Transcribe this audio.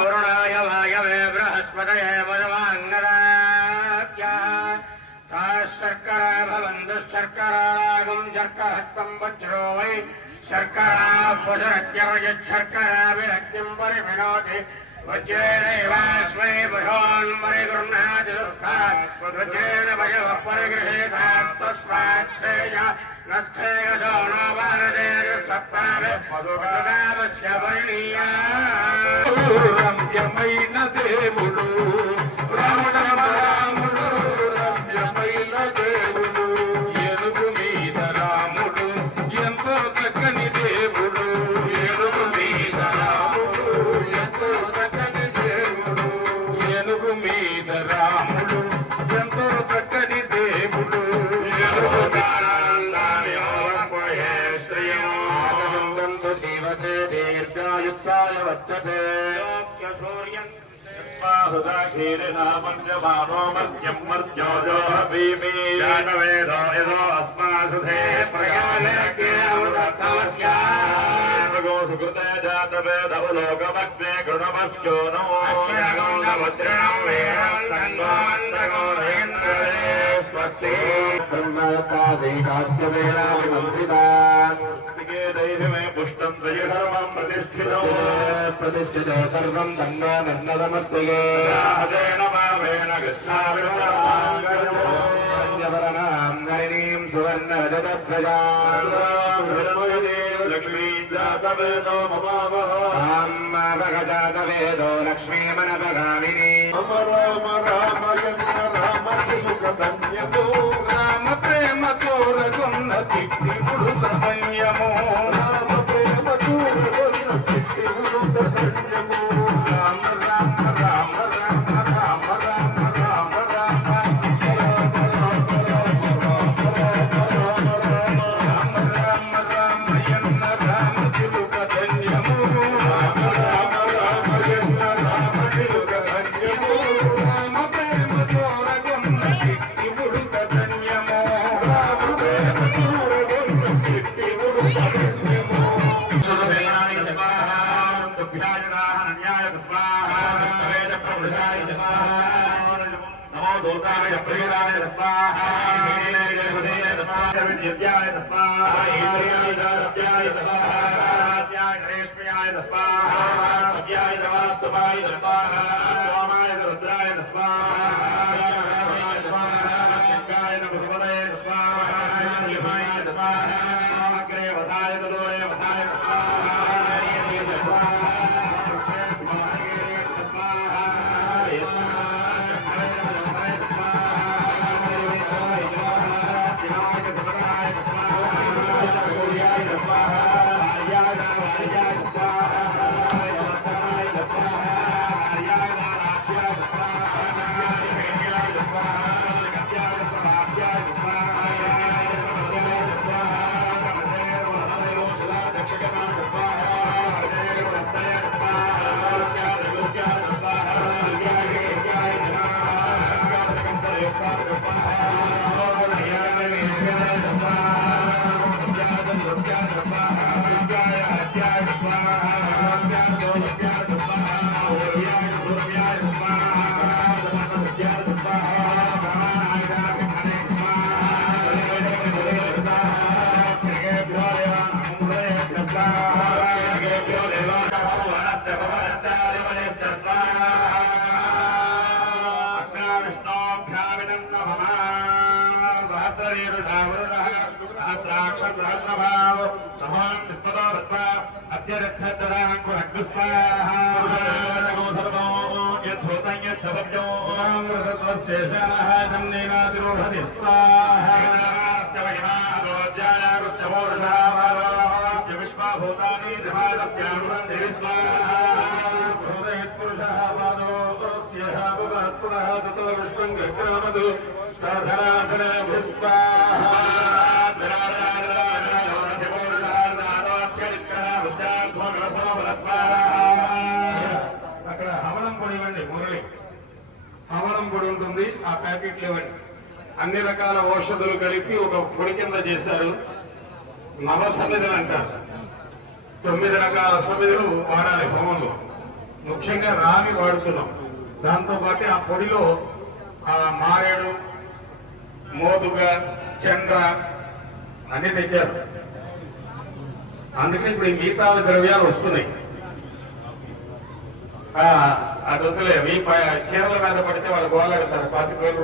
वरुणाय वायवे बृहस्पतये वजवान्नराज्ञा शर्करा भवन्तु शर्करागं शर्करत्वं वज्रो वै शर्करा पुनरत्यवयच्छर्करा विरक्तिं परिविनोति वज्रेणैवाश्वै पशोन् परिगृह्णाति तस्मात् वज्रेण वयवः परिगृहीतास्तस्मात् श्रेय नस्थे गजो नो भारते सप्तावस्य परिणीया రమ్యమైన దేవుడు రాముడు రమ్యమైన దేవుడు ఏనుగు మీద రాముడు ఎంతో చక్కని దేవుడు ఏనుగు మీద రాముడు ఎంతో చక్కని దేవుడు ఏనుగు మీద రాముడు ఎంతో చక్కని దేవుడు దీర్ఘాయుక్తాయ వచ్చతే హృదాఖీరినా పంచమానో మర్త్యం మర్త్యోజో భీమీ జానవేదో యదో అస్మాసుధే ప్రయాణగో సుకృతే జాతవేద ఉలోకమగ్నే కృణమస్యో నో అస్యాగౌండముద్రణం వేరంగో స్వస్తి బ్రహ్మకాశీకాస్య వేరాభిమంత్రితా दैहिमे पुष्टं त्वयि सर्वं प्रतिष्ठितो प्रतिष्ठिते सर्वं तन्नो नन्दनमर्पये राजेन भावेन गच्छामि सन्ध्यवरणां हरिणीं सुवर्णरजतस्रजां लक्ष्मीं जातवेदो ममावः भगजातवेदो लक्ष्मीमनभगामिनी రామ రామ జన్మ రామ చిలుక ధన్యము రామ ప్రేమ చోరగొన్న చిట్టి పుడుత ధన్యము రామ ప్రేమ చోరగొన్న చిట్టి పుడుత ధన్యము రామ రామ రామ రామ రామ రామ రామ రామ नमो दूताय प्रेराय स्वाहा विद्याय स्वाहा इंद्रियाय दात्याय स्वाहा आद्याय रेष्म्याय स्वाहा अद्याय नमस्तुभ्याय स्वाहा सोमाय रुद्राय स्वाहा शंकाय नमस्पते स्वाहा यमाय स्वाहा अग्रे वधाय दोरे वधाय स्वाहा स्वाहा సహస్రభావ సమానం నిస్పదో వత్వా అత్యరక్షద్దదాంకురగ్స్వాహా యద్భూతం యచ్చభవ్యం శేషానః జమ్నేనాతిరోహతి స్వాహా విశ్వభూతాని త్రిపాదస్యానుబంధి స్వాహా పురుషः పాదోస్యః భవత్పురః తతో విశ్వం గగ్రామదు సాధనాధనాభిः స్వాహా అక్కడ హవనం పొడి ఇవ్వండి మురళి హవనం పొడి ఉంటుంది ఆ ప్యాకెట్లు ఇవ్వండి అన్ని రకాల ఔషధులు కలిపి ఒక పొడి కింద చేశారు నవ సమిధులు అంటారు 9 రకాల సమిధులు వాడాలి హోమంలో ముఖ్యంగా రావి వాడుతున్నాం దాంతో పాటు ఆ పొడిలో ఆ మారేడు మోదుగ చండ్ర అన్ని తెచ్చారు అందుకని ఇప్పుడు ఈ మిగతా ద్రవ్యాలు వస్తున్నాయి అది వద్దులే చీరల మీద పడితే వాళ్ళు గోలాడతారు 25,000